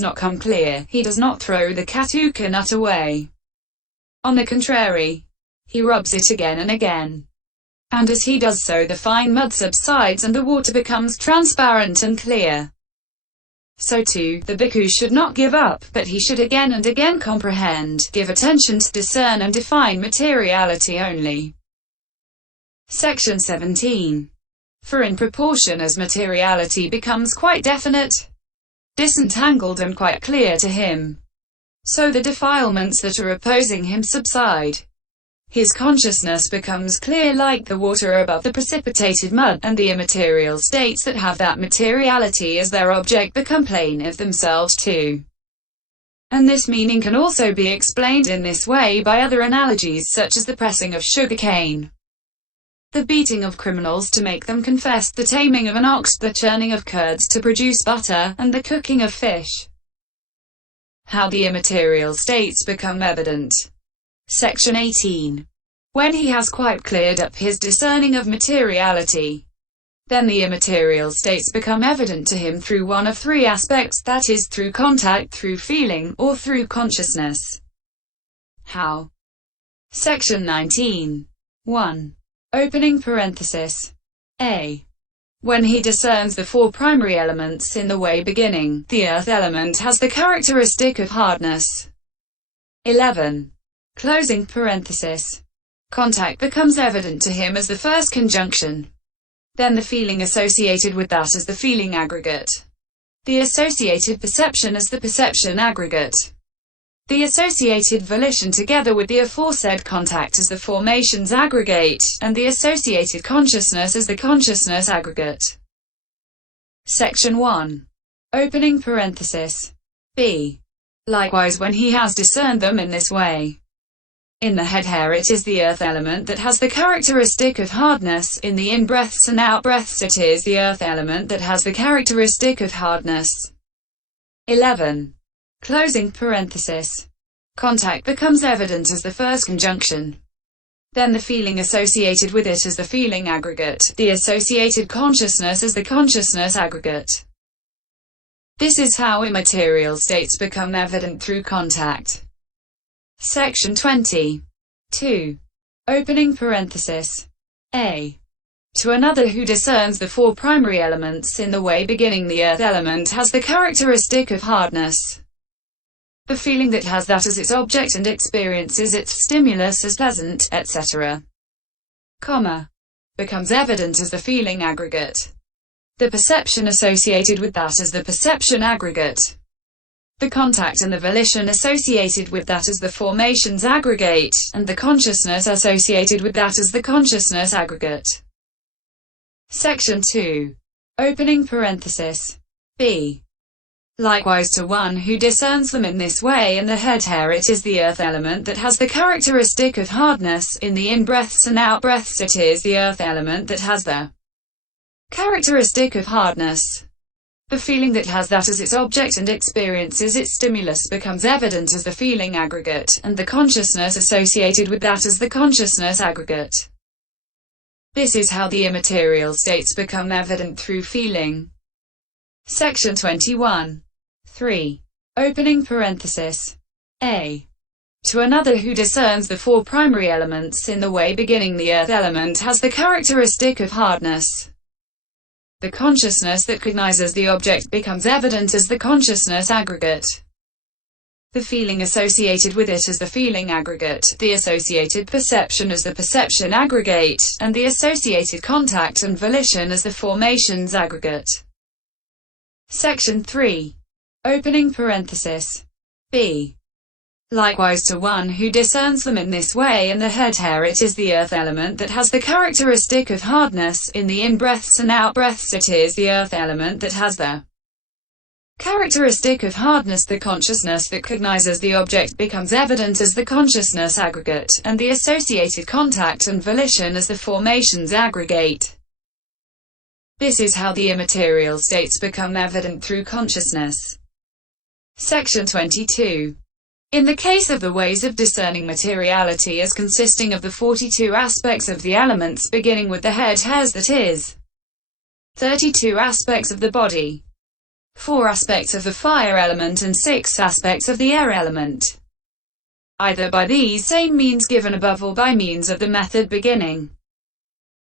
not come clear, he does not throw the katuka nut away. On the contrary, he rubs it again and again. And as he does so, the fine mud subsides and the water becomes transparent and clear. So too, the bhikkhu should not give up, but he should again and again comprehend, give attention to discern and define materiality only. Section 17. For in proportion as materiality becomes quite definite, disentangled and quite clear to him, so the defilements that are opposing him subside. His consciousness becomes clear like the water above the precipitated mud, and the immaterial states that have that materiality as their object become plain of themselves too. And this meaning can also be explained in this way by other analogies such as the pressing of sugarcane, the beating of criminals to make them confess, the taming of an ox, the churning of curds to produce butter, and the cooking of fish. How the immaterial states become evident. Section 18. When he has quite cleared up his discerning of materiality, then the immaterial states become evident to him through one of three aspects, that is, through contact, through feeling, or through consciousness. How? Section 19. 1. Opening parenthesis. A. When he discerns the four primary elements in the way beginning, the earth element has the characteristic of hardness. 11. Closing parenthesis. Contact becomes evident to him as the first conjunction. Then the feeling associated with that as the feeling aggregate. The associated perception as the perception aggregate. The associated volition together with the aforesaid contact as the formations aggregate, and the associated consciousness as the consciousness aggregate. Section 1. Opening parenthesis. B. Likewise when he has discerned them in this way. In the head hair it is the earth element that has the characteristic of hardness, in the in-breaths and out-breaths it is the earth element that has the characteristic of hardness. 11. Closing parenthesis. Contact becomes evident as the first conjunction. Then the feeling associated with it as the feeling aggregate, the associated consciousness as the consciousness aggregate. This is how immaterial states become evident through contact. Section 20. 2. Opening parenthesis. A. To another who discerns the four primary elements in the way beginning, the earth element has the characteristic of hardness. The feeling that has that as its object and experiences its stimulus as pleasant, etc., becomes evident as the feeling aggregate. The perception associated with that as the perception aggregate. The contact and the volition associated with that as the formations aggregate, and the consciousness associated with that as the consciousness aggregate. Section 2. Opening parenthesis. B. Likewise to one who discerns them in this way in the head hair it is the earth element that has the characteristic of hardness, in the in-breaths and out-breaths it is the earth element that has the characteristic of hardness. The feeling that has that as its object and experiences its stimulus becomes evident as the feeling aggregate, and the consciousness associated with that as the consciousness aggregate. This is how the immaterial states become evident through feeling. Section 21. 3. Opening parenthesis. A. To another who discerns the four primary elements in the way beginning, the earth element has the characteristic of hardness. The consciousness that cognizes the object becomes evident as the consciousness aggregate. The feeling associated with it as the feeling aggregate, the associated perception as the perception aggregate, and the associated contact and volition as the formations aggregate. Section 3. Opening parenthesis. B. Likewise to one who discerns them in this way in the head hair it is the earth element that has the characteristic of hardness, in the in-breaths and out-breaths it is the earth element that has the characteristic of hardness. The consciousness that cognizes the object becomes evident as the consciousness aggregate, and the associated contact and volition as the formations aggregate. This is how the immaterial states become evident through consciousness. Section 22. In the case of the ways of discerning materiality as consisting of the 42 aspects of the elements beginning with the head hairs, that is, 32 aspects of the body, 4 aspects of the fire element and 6 aspects of the air element, either by these same means given above or by means of the method beginning.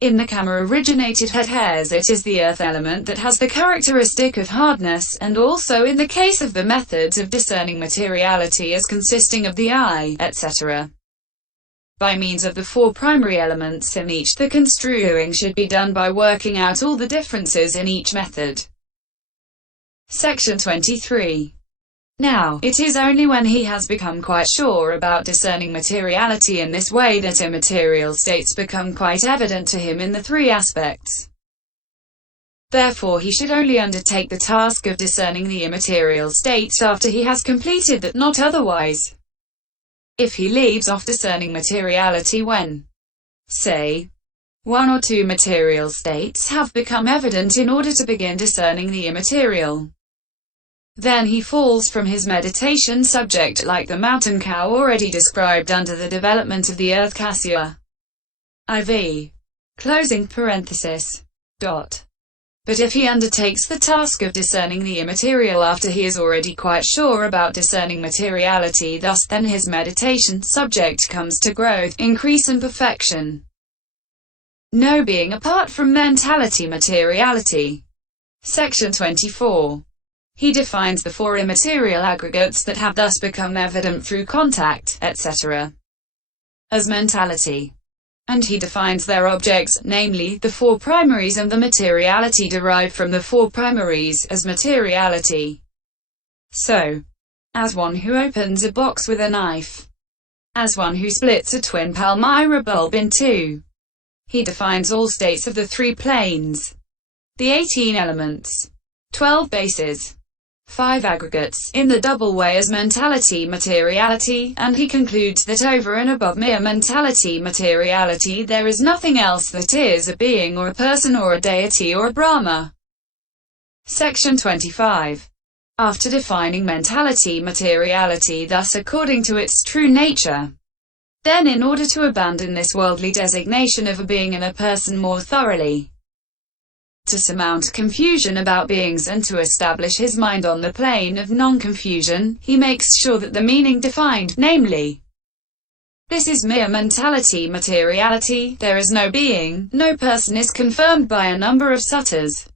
In the camera-originated head hairs it is the earth element that has the characteristic of hardness, and also in the case of the methods of discerning materiality as consisting of the eye, etc. By means of the 4 primary elements in each, the construing should be done by working out all the differences in each method. Section 23. Now, it is only when he has become quite sure about discerning materiality in this way that immaterial states become quite evident to him in the 3 aspects. Therefore he should only undertake the task of discerning the immaterial states after he has completed that, not otherwise. If he leaves off discerning materiality when, say, 1 or 2 material states have become evident in order to begin discerning the immaterial, then he falls from his meditation subject like the mountain cow already described under the development of the earth cassia. IV. Closing parenthesis. But if he undertakes the task of discerning the immaterial after he is already quite sure about discerning materiality, thus then his meditation subject comes to growth, increase and perfection. No being apart from mentality materiality. Section 24. He defines the 4 immaterial aggregates that have thus become evident through contact, etc., as mentality. And he defines their objects, namely, the 4 primaries and the materiality derived from the 4 primaries, as materiality. So, as one who opens a box with a knife, as one who splits a twin palmyra bulb in 2. He defines all states of the 3 planes, the 18 elements, 12 bases, 5 aggregates, in the double way as mentality materiality, and he concludes that over and above mere mentality materiality there is nothing else that is a being or a person or a deity or a Brahma. Section 25. After defining mentality materiality thus according to its true nature, then in order to abandon this worldly designation of a being and a person more thoroughly, to surmount confusion about beings and to establish his mind on the plane of non-confusion, he makes sure that the meaning defined, namely, this is mere mentality materiality, there is no being, no person, is confirmed by a number of suttas.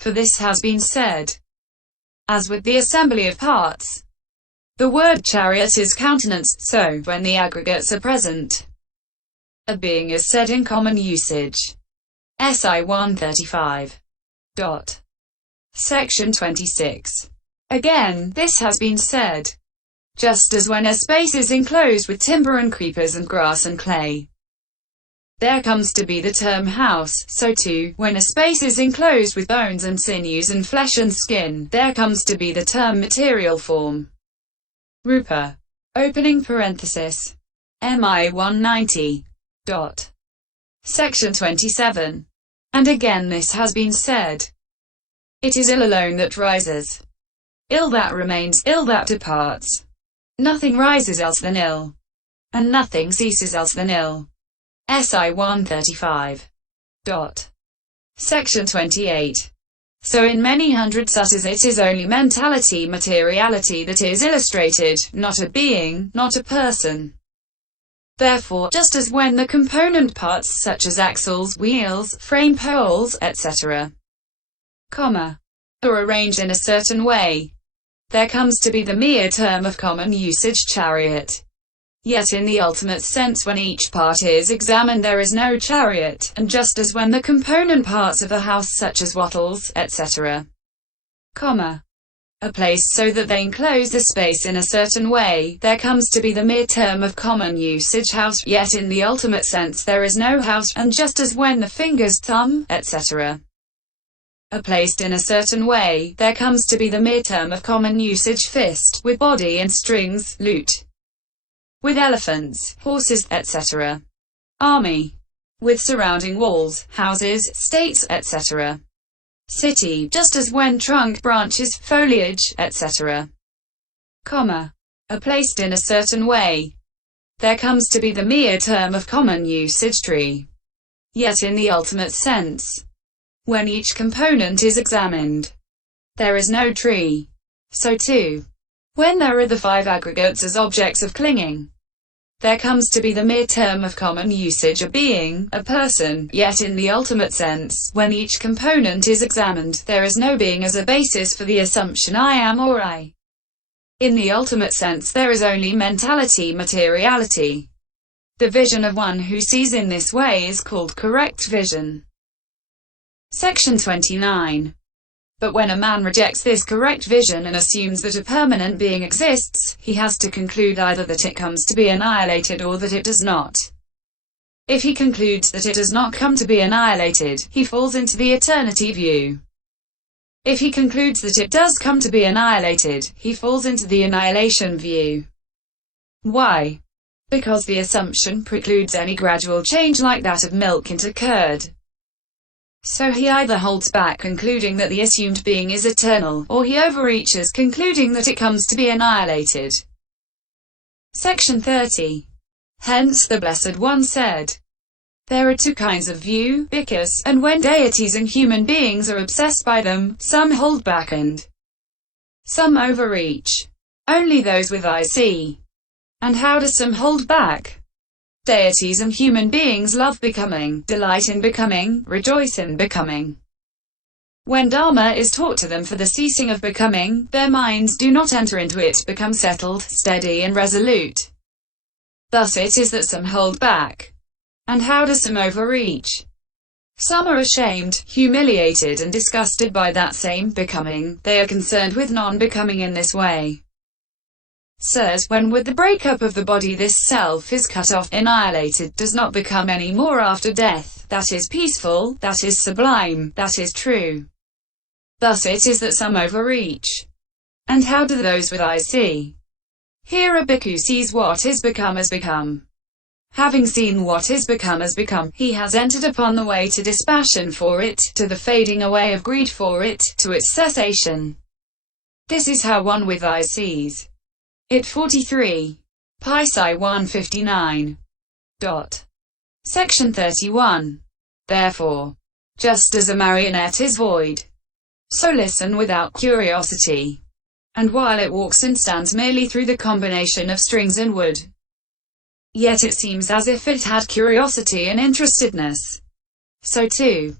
For this has been said, as with the assembly of parts, the word chariot is countenanced, so, when the aggregates are present, a being is said in common usage. SI 135. Section 26. Again, this has been said. Just as when a space is enclosed with timber and creepers and grass and clay, there comes to be the term house, so too, when a space is enclosed with bones and sinews and flesh and skin, there comes to be the term material form. Rupa. Opening parenthesis. MI 190. Section 27. And again this has been said. It is ill alone that rises. Ill that remains, ill that departs. Nothing rises else than ill. And nothing ceases else than ill. SI 135. Section 28. So in many hundred suttas it is only mentality materiality that is illustrated, not a being, not a person. Therefore, just as when the component parts such as axles, wheels, frame poles, etc., are arranged in a certain way, there comes to be the mere term of common usage chariot. Yet in the ultimate sense when each part is examined there is no chariot, and just as when the component parts of a house such as wattles, etc., are placed so that they enclose the space in a certain way, there comes to be the mere term of common usage house, yet in the ultimate sense there is no house, and just as when the fingers, thumb, etc., are placed in a certain way, there comes to be the mere term of common usage fist, with body and strings, lute, with elephants, horses, etc., army, with surrounding walls, houses, states, etc., city, just as when trunk, branches, foliage, etc., are placed in a certain way, there comes to be the mere term of common usage tree. Yet in the ultimate sense, when each component is examined, there is no tree. So too, when there are the five aggregates as objects of clinging, there comes to be the mere term of common usage a being, a person, yet in the ultimate sense, when each component is examined, there is no being as a basis for the assumption I am or I. In the ultimate sense there is only mentality, materiality. The vision of one who sees in this way is called correct vision. Section 29. But when a man rejects this correct vision and assumes that a permanent being exists, he has to conclude either that it comes to be annihilated or that it does not. If he concludes that it does not come to be annihilated, he falls into the eternity view. If he concludes that it does come to be annihilated, he falls into the annihilation view. Why? Because the assumption precludes any gradual change like that of milk into curd. So he either holds back concluding that the assumed being is eternal, or he overreaches concluding that it comes to be annihilated. Section 30. Hence the Blessed One said, there are two kinds of view, bhikkhus, and when deities and human beings are obsessed by them, some hold back and some overreach. Only those with eyes see. And how do some hold back? Deities and human beings love becoming, delight in becoming, rejoice in becoming. When Dharma is taught to them for the ceasing of becoming, their minds do not enter into it, become settled, steady and resolute. Thus it is that some hold back. And how do some overreach? Some are ashamed, humiliated and disgusted by that same becoming, they are concerned with non-becoming in this way. Sirs, when with the breakup of the body this self is cut off, annihilated, does not become any more after death, that is peaceful, that is sublime, that is true. Thus it is that some overreach. And how do those with eyes see? Here a bhikkhu sees what is become as become. Having seen what is become as become, he has entered upon the way to dispassion for it, to the fading away of greed for it, to its cessation. This is how one with eyes sees it. 43. Psi 159. Section 31. Therefore, just as a marionette is void, so listen without curiosity. And while it walks and stands merely through the combination of strings and wood, yet it seems as if it had curiosity and interestedness. So too,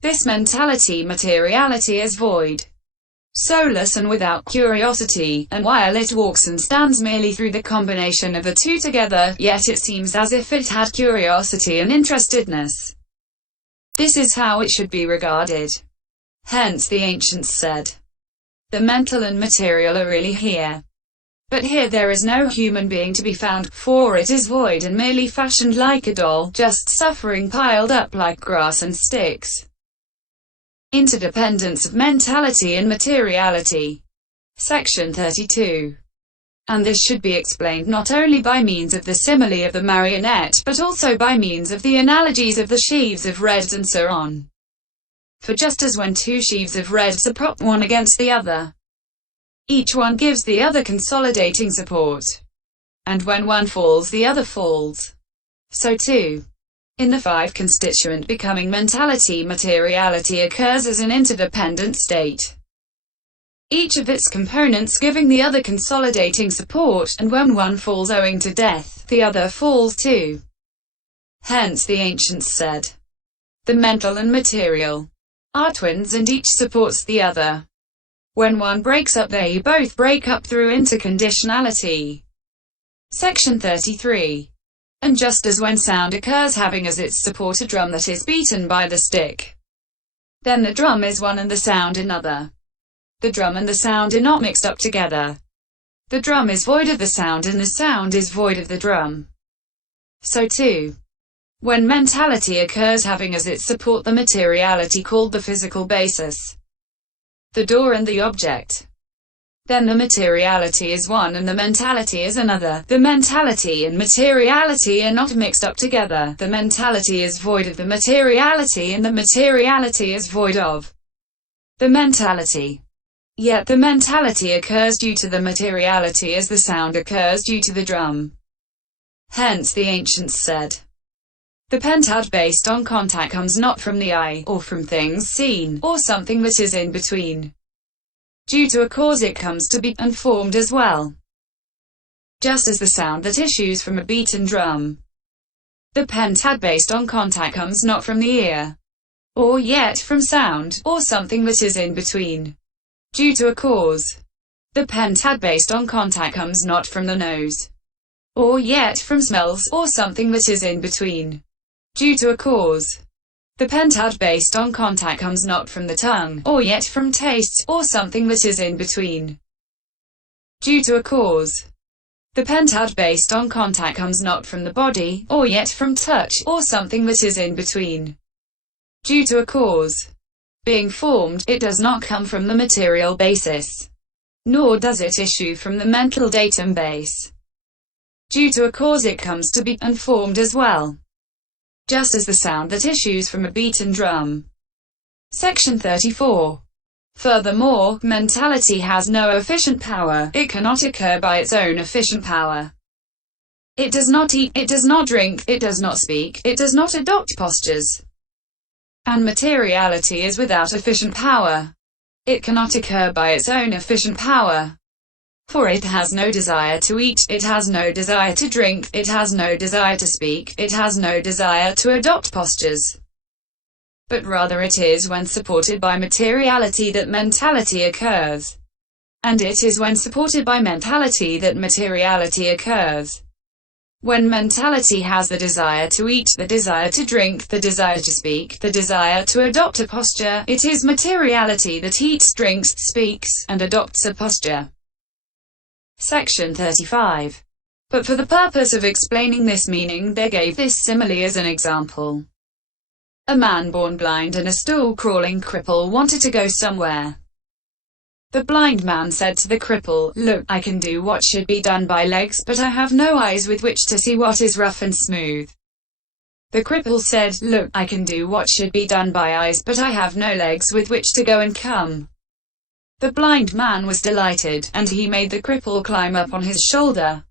this mentality, materiality is void, soulless and without curiosity, and while it walks and stands merely through the combination of the two together, yet it seems as if it had curiosity and interestedness. This is how it should be regarded. Hence the ancients said, the mental and material are really here. But here there is no human being to be found, for it is void and merely fashioned like a doll, just suffering piled up like grass and sticks. Interdependence of mentality and materiality. Section 32. And this should be explained not only by means of the simile of the marionette, but also by means of the analogies of the sheaves of reeds and so on. For just as when two sheaves of reeds are propped one against the other, each one gives the other consolidating support, and when one falls the other falls, so too, in the five constituent becoming mentality, materiality occurs as an interdependent state, each of its components giving the other consolidating support, and when one falls owing to death, the other falls too. Hence the ancients said, the mental and material are twins and each supports the other. When one breaks up they both break up through interconditionality. Section 33. And just as when sound occurs having as its support a drum that is beaten by the stick, then the drum is one and the sound another. The drum and the sound are not mixed up together. The drum is void of the sound and the sound is void of the drum. So too, when mentality occurs having as its support the materiality called the physical basis, the door and the object, then the materiality is one and the mentality is another. The mentality and materiality are not mixed up together. The mentality is void of the materiality and the materiality is void of the mentality. Yet the mentality occurs due to the materiality as the sound occurs due to the drum. Hence the ancients said, the pentad based on contact comes not from the eye, or from things seen, or something that is in between. Due to a cause it comes to be, and formed as well. Just as the sound that issues from a beaten drum, the pentad based on contact comes not from the ear, or yet from sound, or something that is in between. Due to a cause, the pentad based on contact comes not from the nose, or yet from smells, or something that is in between. Due to a cause, the pentad based on contact comes not from the tongue, or yet from tastes, or something that is in between. Due to a cause, the pentad based on contact comes not from the body, or yet from touch, or something that is in between. Due to a cause being formed, it does not come from the material basis, nor does it issue from the mental datum base. Due to a cause it comes to be, and formed as well. Just as the sound that issues from a beaten drum. Section 34. Furthermore, mentality has no efficient power, it cannot occur by its own efficient power. It does not eat, it does not drink, it does not speak, it does not adopt postures. And materiality is without efficient power. It cannot occur by its own efficient power. For it has no desire to eat, it has no desire to drink, it has no desire to speak, it has no desire to adopt postures. But rather it is when supported by materiality that mentality occurs. And it is when supported by mentality that materiality occurs. When mentality has the desire to eat, the desire to drink, the desire to speak, the desire to adopt a posture, it is materiality that eats, drinks, speaks, and adopts a posture. Section 35. But for the purpose of explaining this meaning, they gave this simile as an example. A man born blind and a stool-crawling cripple wanted to go somewhere. The blind man said to the cripple, "Look, I can do what should be done by legs, but I have no eyes with which to see what is rough and smooth." The cripple said, "Look, I can do what should be done by eyes, but I have no legs with which to go and come." The blind man was delighted, and he made the cripple climb up on his shoulder.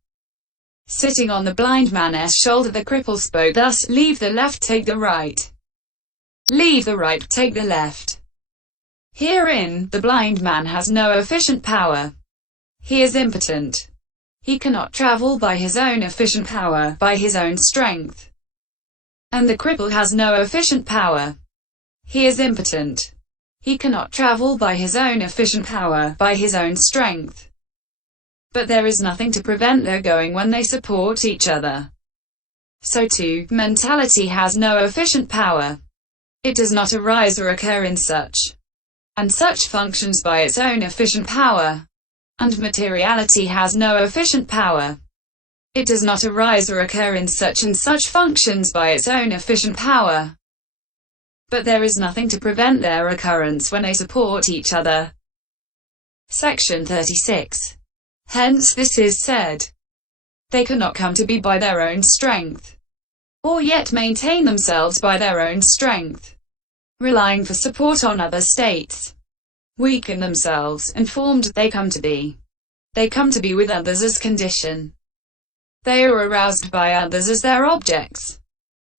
Sitting on the blind man's shoulder, the cripple spoke thus: "Leave the left, take the right. Leave the right, take the left." Herein, the blind man has no efficient power. He is impotent. He cannot travel by his own efficient power, by his own strength. And the cripple has no efficient power. He is impotent. He cannot travel by his own efficient power, by his own strength. But there is nothing to prevent their going when they support each other. So too, mentality has no efficient power. It does not arise or occur in such and such functions by its own efficient power. And materiality has no efficient power. It does not arise or occur in such and such functions by its own efficient power. But there is nothing to prevent their occurrence when they support each other. Section 36. Hence this is said, they cannot come to be by their own strength, or yet maintain themselves by their own strength, relying for support on other states. Weaken themselves, and formed, they come to be. They come to be with others as condition. They are aroused by others as their objects.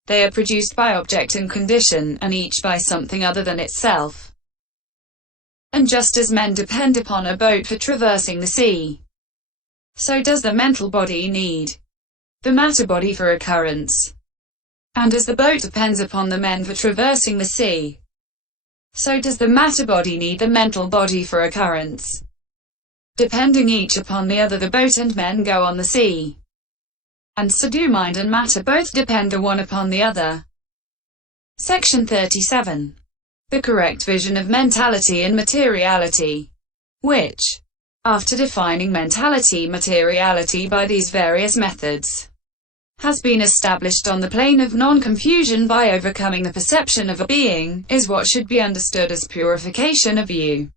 They are produced by object and condition, and each by something other than itself. And just as men depend upon a boat for traversing the sea, so does the mental body need the matter body for occurrence. And as the boat depends upon the men for traversing the sea, so does the matter body need the mental body for occurrence. Depending each upon the other, the boat and men go on the sea. And so do mind and matter both depend the one upon the other. Section 37. The correct vision of mentality and materiality, which, after defining mentality, materiality by these various methods, has been established on the plane of non-confusion by overcoming the perception of a being, is what should be understood as purification of view.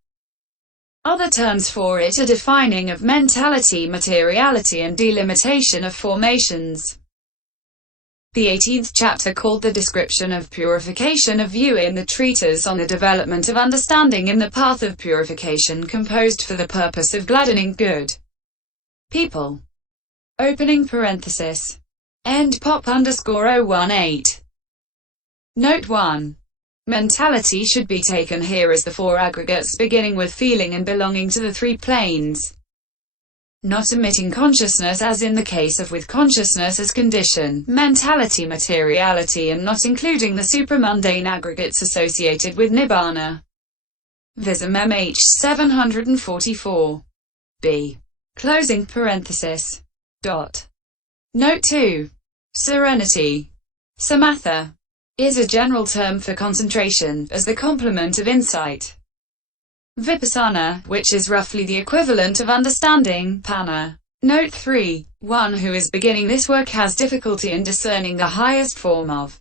Other terms for it are defining of mentality, materiality, and delimitation of formations. The 18th chapter, called the description of purification of view in the treatise on the development of understanding in the path of purification, composed for the purpose of gladdening good people. Opening parenthesis. End pop _018. Note 1. Mentality should be taken here as the four aggregates beginning with feeling and belonging to the three planes, not omitting consciousness as in the case of with consciousness as condition, mentality, materiality, and not including the supramundane aggregates associated with nibbana. Visum MH 744. B. Closing parenthesis. Dot. Note 2. Serenity, samatha, is a general term for concentration, as the complement of insight. Vipassana, which is roughly the equivalent of understanding, panna. Note 3. One who is beginning this work has difficulty in discerning the highest form of